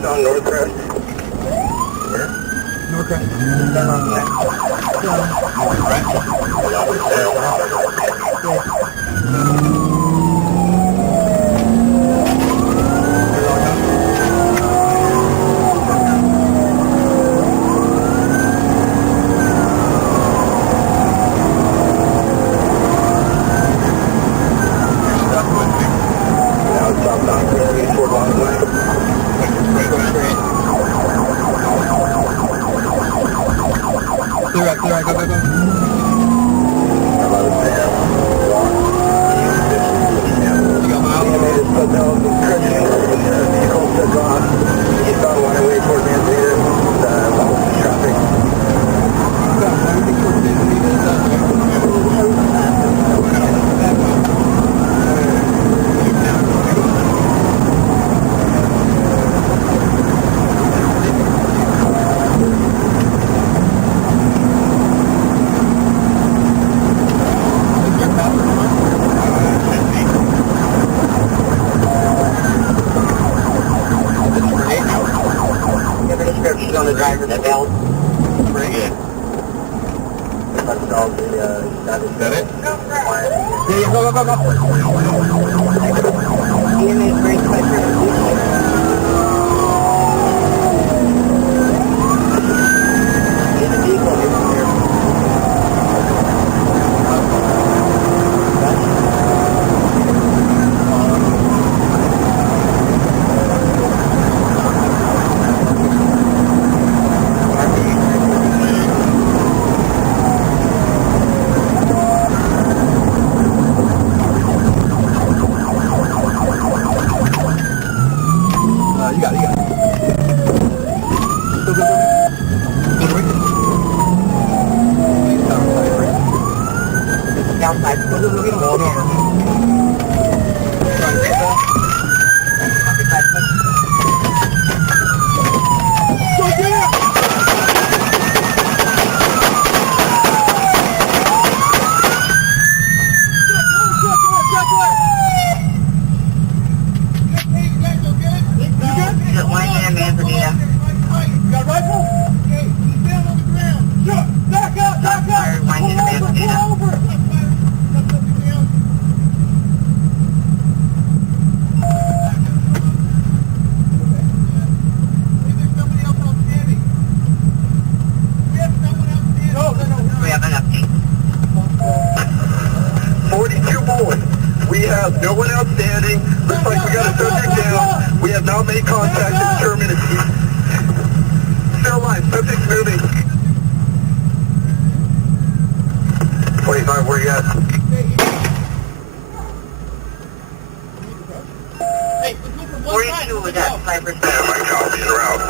Northwest on Northwest. Where? Northwest. Clear right, go, go, go. On the driver that belt. Bring it. That's all the, that is it? Yeah, go, go, go, go. EMA brake pressure. In the vehicle, it's there. You got it, you got it. Go, go, go. Go right. Downside. Go, go, go, go. Hold on. Go get it! Got a rifle? Okay, he's down on the ground. Sure, back up, back up. Pull over. There's somebody else outstanding. We have someone outstanding. No. We have an update. 42 bullets. We have no one outstanding. Looks like we got a subject down. We have not made contact and determined if he's still alive. Subject's moving. 25, where you at? Hey, let's move from one side. 42 was at Cypress. Yeah, my copy is around.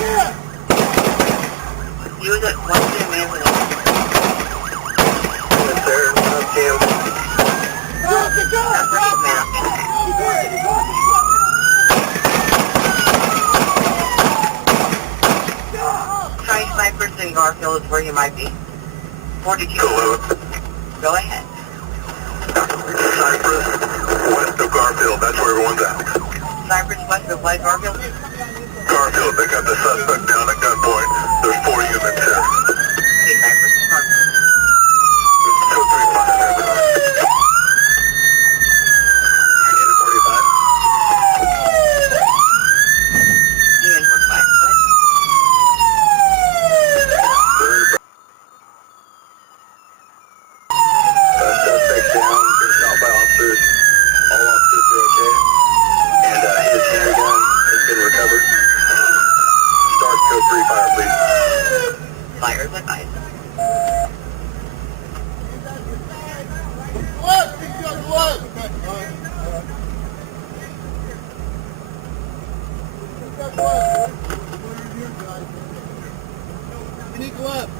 Yeah. He was at 1 Anthony. Yes, sir. Cam. That's where he's mounted. Try Cypress and Garfield is where you might be. 42. Go ahead. Cypress, west of Garfield. That's where everyone's at. Cypress west of what, Garfield? Garfield, they got the suspect down at gunpoint. There's 4 units here. Okay, Cypress. Garfield. 235. You need a 45? Demon for 5 foot. Suspect down, been shot by officers. All officers are okay. And his handgun has been recovered. Start code 3 fire, please. Fires advised. You need gloves.